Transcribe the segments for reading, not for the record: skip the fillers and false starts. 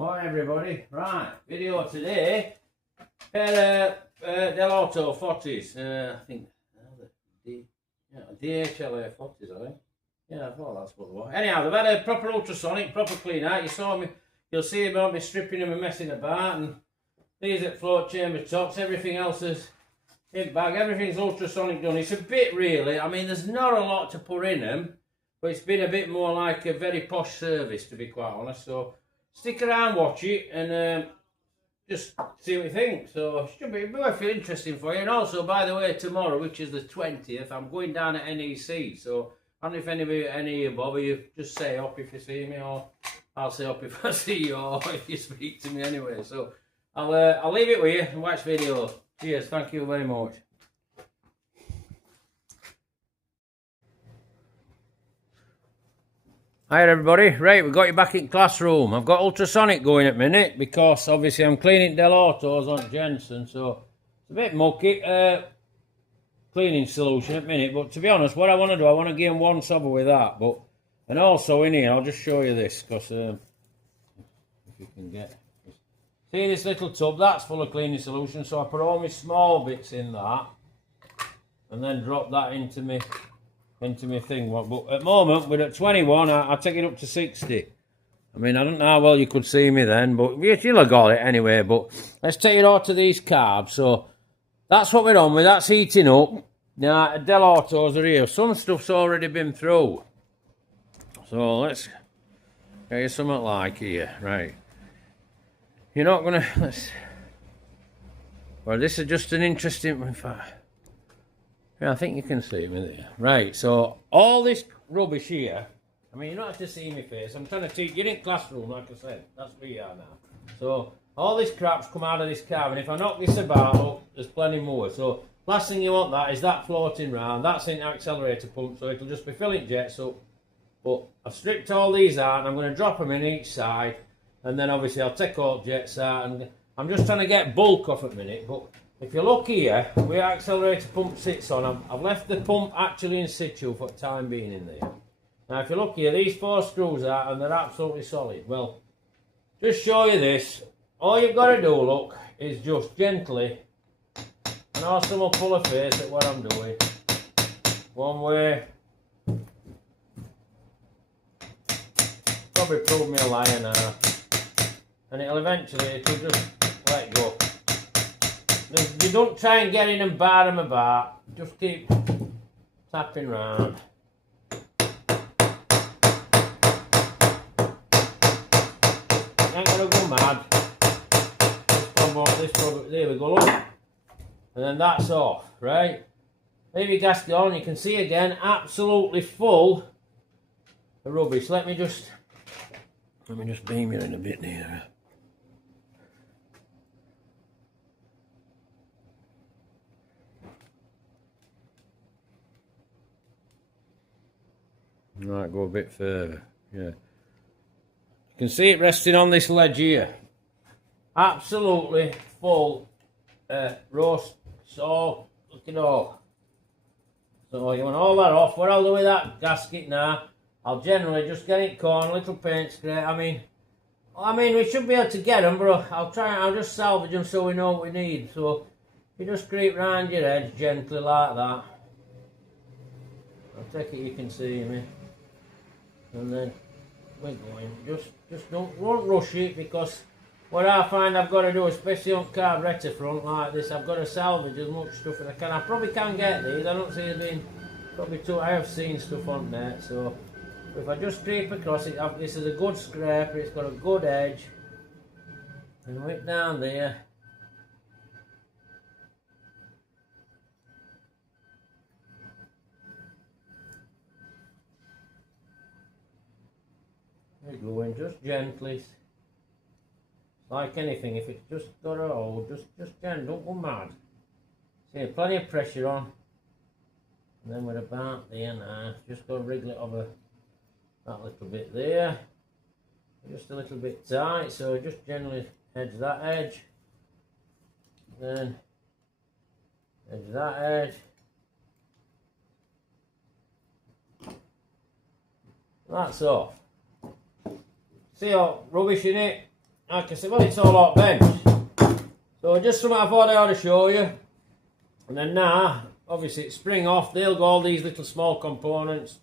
Morning everybody. Right, video today. Pair of Dellorto 40s. I think DHLA 40s, I think. Yeah, I thought that's what it was. Anyhow, they've had a proper ultrasonic, proper clean out. You saw me, you'll see about me stripping them and messing about. And these at float chamber tops, everything else is in bag, everything's ultrasonic done. It's a bit really, I mean, there's not a lot to put in them, but it's been a bit more like a very posh service, to be quite honest. So stick around, watch it, and just see what you think. So it should be worth interesting for you. And also, by the way, tomorrow, which is the 20th, I'm going down at NEC. So I don't know if any of you bother you, just say up if you see me, or I'll say up if I see you, or if you speak to me anyway. So I'll leave it with you and watch video. Cheers, thank you very much. Hi everybody, right, we've got you back in classroom. I've got ultrasonic going at the minute because obviously I'm cleaning Dellortos on Jensen, so it's a bit mucky cleaning solution at the minute, but to be honest, what I want to do, I want to give them once over with that, and also in here, I'll just show you this, because if you can get, see this little tub, that's full of cleaning solution, so I put all my small bits in that, and then drop that into my thing. But at the moment, we're at 21, I take it up to 60. I mean, I don't know how well you could see me then, but you'll have got it anyway. But let's take it all to these carbs. So that's what we're on with, that's heating up. Now, Dellortos are here. Some stuff's already been through. So let's get you something like here, right. You're not gonna, well, this is just an interesting one. Yeah, I think you can see it with it. Right, so all this rubbish here, I mean, you don't have to see my face. I'm trying to teach you in classroom, like I said. That's where you are now. So all this crap's come out of this car, and if I knock this about up, there's plenty more. So last thing you want that is that floating round. That's in accelerator pump, so it'll just be filling jets up. But I've stripped all these out, and I'm going to drop them in each side, and then obviously I'll take all jets out, and I'm just trying to get bulk off at the minute. But if you look here, where accelerator pump sits on, I've left the pump actually in situ for the time being in there. Now if you look here, these 4 screws out and they're absolutely solid. Well, just show you this, all you've got to do, look, is just gently, and also will pull a face at what I'm doing. One way. Probably prove me a liar now. And it'll just let go. You don't try and get in and bar them about, just keep tapping round. You ain't gonna go mad. There we go, look. And then that's off, right? Leave your gasket on, you can see again, absolutely full of rubbish. Let me just beam you in a bit nearer. Right, go a bit further. Yeah. You can see it resting on this ledge here. Absolutely full roast. So, look at all. So you want all that off. What I'll do with that gasket now, I'll generally just get it corn, a little paint spray. I mean, we should be able to get them, but I'll just salvage them so we know what we need. So, you just creep round your edge gently like that. I take it you can see me. And then we're going, just won't rush it, because what I find I've got to do, especially on carburetor front like this, I've got to salvage as much stuff as I can. I probably can get these, I don't see it being probably too, I have seen stuff on net, so if I just creep across it, this is a good scraper, it's got a good edge, and right down there. Going just gently, like anything. If it's just got a hold, just gently, don't go mad. See, plenty of pressure on, and then we're about there now. Just go wriggle it over that little bit there, just a little bit tight. So just gently edge that edge, then edge that edge. That's off. See all rubbish in it, like I said, well, it's all hot bench. So just something I thought I ought to show you. And then now, obviously it's spring off, they'll go all these little small components.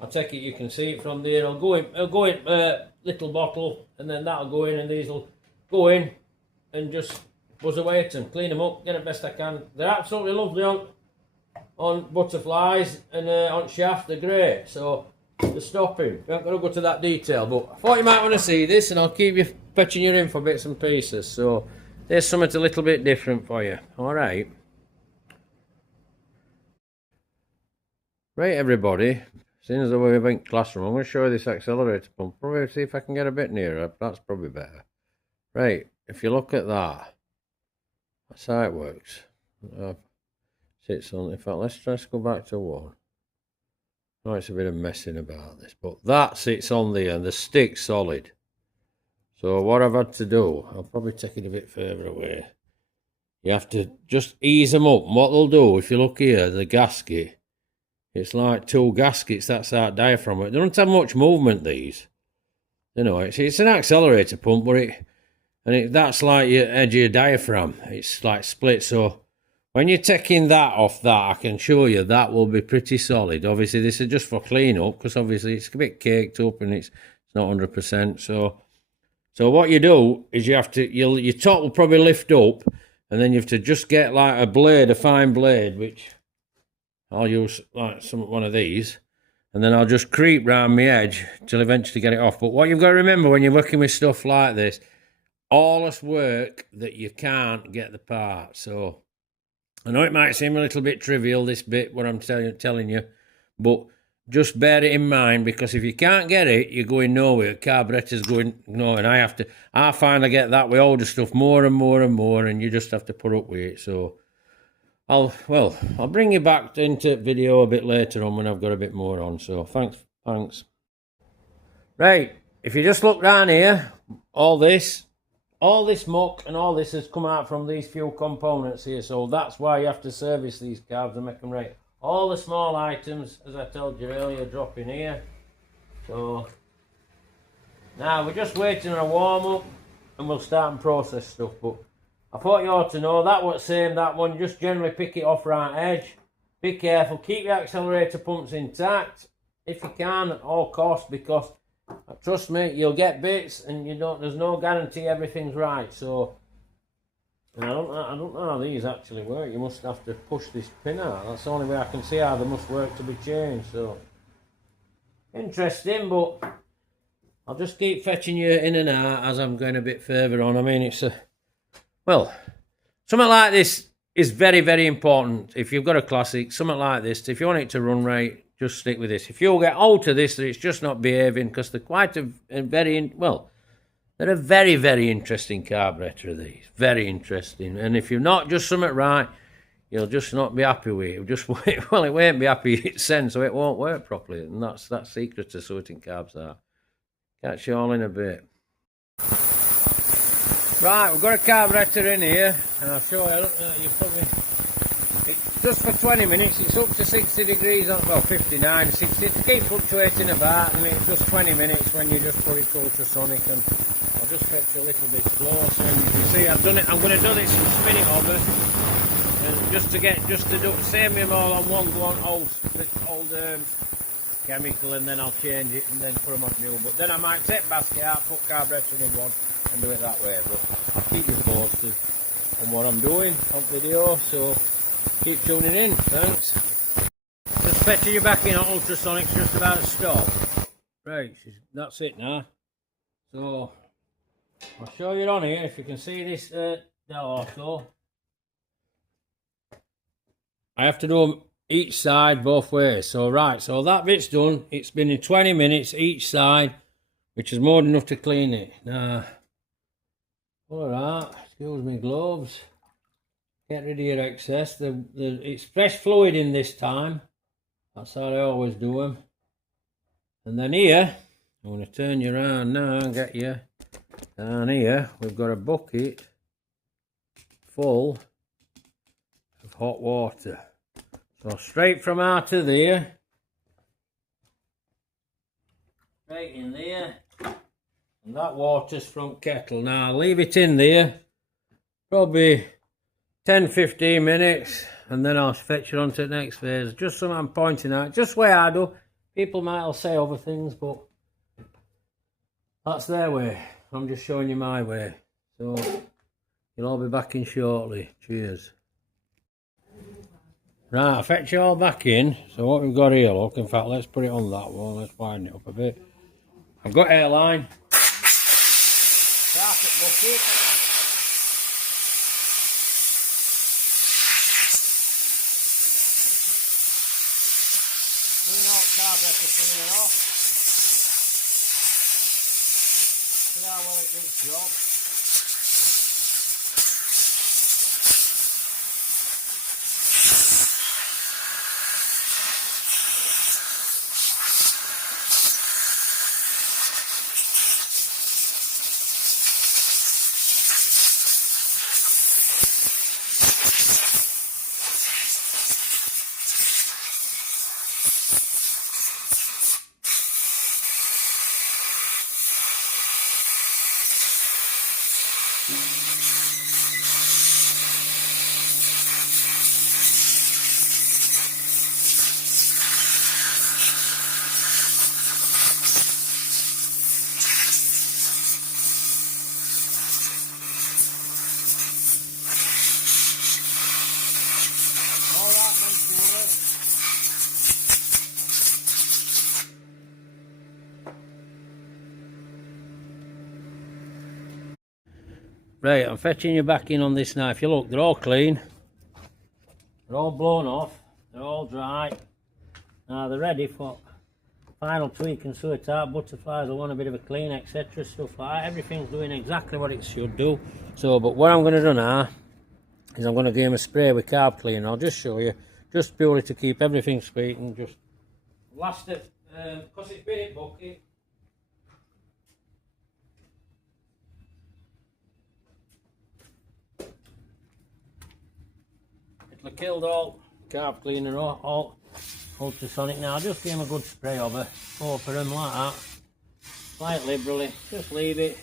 I take it you can see it from there. It'll go in little bottle, and then that'll go in, and these will go in and just buzz away to them, clean them up, get it best I can. They're absolutely lovely on butterflies, and on shaft they're great. So the stopping, I'm not going to go to that detail, but I thought you might want to see this, and I'll keep you fetching you in for bits and pieces. So there's something a little bit different for you. All right. Right, everybody. Seeing as though we're in classroom, I'm going to show you this accelerator pump. Probably see if I can get a bit nearer. That's probably better. Right, if you look at that, that's how it works. Sits on. In fact, let's go back to one. Oh, it's a bit of messing about this, but that sits on there and the stick's solid. So what I've had to do, I'll probably take it a bit further away. You have to just ease them up. And what they'll do, if you look here, the gasket, it's like two gaskets, that's that diaphragm. They don't have much movement, these. You know, it's an accelerator pump, but that's like your edge of your diaphragm. It's like split, so when you're taking that off that, I can show you that will be pretty solid. Obviously, this is just for clean up, because obviously it's a bit caked up and it's not 100%. So what you do is you have to, your top will probably lift up, and then you have to just get like a fine blade, which I'll use like one of these, and then I'll just creep round my edge till eventually get it off. But what you've got to remember when you're working with stuff like this, all this work that you can't get the part. So I know it might seem a little bit trivial, this bit, what I'm telling you, but just bear it in mind, because if you can't get it, you're going nowhere. Carburetor's going nowhere, and I find I get that with older stuff more and more and more, and you just have to put up with it. So I'll bring you back into video a bit later on when I've got a bit more on. So thanks. Right, if you just look down here, all this muck and all this has come out from these few components here. So that's why you have to service these carbs and make them right. All the small items, as I told you earlier, drop in here. So now we're just waiting on a warm up, and we'll start and process stuff. But I thought you ought to know that was same, that one. Just generally pick it off right edge. Be careful. Keep your accelerator pumps intact if you can at all costs, because trust me, you'll get bits, and there's no guarantee everything's right. So, and I don't know how these actually work. You must have to push this pin out. That's the only way I can see how they must work to be changed. So interesting, but I'll just keep fetching you in and out as I'm going a bit further on. I mean, something like this is very, very important. If you've got a classic, something like this, if you want it to run right, just stick with this. If you'll get hold to this, that it's just not behaving, because they're quite they're a very, very interesting carburetor, these. Very interesting. And if you're not just something right, you'll just not be happy with it. It won't be happy it's sent, so it won't work properly. And that's secret to sorting carbs out. Catch you all in a bit. Right, we've got a carburetor in here, and I'll show you. It's just for 20 minutes. It's up to 60 degrees, 59, 60. It keeps fluctuating about, and it's just 20 minutes when you just put it to ultrasonic. And I'll just fetch you a little bit closer, and you can see I've done it. I'm going to do this and spin it over, and just to do same them all on one old chemical, and then I'll change it and then put them on new. But then I might take basket out, put carburetor in one, and do it that way. But I'll keep you posted on what I'm doing on video, so keep tuning in. Thanks. Just fetching you back in on ultrasonic's just about to stop. Right, that's it now. So I'll show you on here if you can see this Dellorto. I have to do them each side both ways. So so that bit's done. It's been in 20 minutes each side, which is more than enough to clean it. Now, alright, excuse me, gloves. Get rid of your excess. It's fresh fluid in this time. That's how I always do them. And then here, I'm going to turn you around now and get you down here. We've got a bucket full of hot water. So straight from out of there, straight in there, And that water's from kettle. Now I'll leave it in there probably 10-15 minutes, and then I'll fetch it on to the next phase. Just something I'm pointing out, just way I do. People might all say other things, but that's their way. I'm just showing you my way. So you'll all be back in shortly. Cheers. Right, I'll fetch it all back in. So what we've got here, look, in fact, let's put it on that one. Let's widen it up a bit. I've got airline. Carpet bucket. Clean out carburetor, clean it off. See how well it does its job. Right, I'm fetching you back in on this now. If you look, they're all clean. They're all blown off. They're all dry. Now they're ready for final tweak and sort out. Butterflies will want a bit of a clean, etc. Stuff like that. Everything's doing exactly what it should do. So, but what I'm going to do now is I'm going to give them a spray with carb cleaner. I'll just show you, just purely to keep everything sweet and just last it, because it's been in bucket. It'll have killed all carb cleaner, all ultrasonic. Now I'll just give them a good spray over, pour for them like that, quite liberally, just leave it,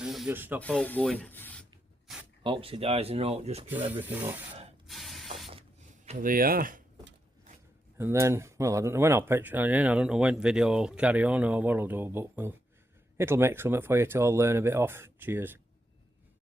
and it'll just stop outgoing, oxidising out, just kill everything off. So there you are. And then, well, I don't know when I'll pitch that in, I don't know when video will carry on or what I'll do, but well, it'll make something for you to all learn a bit off. Cheers.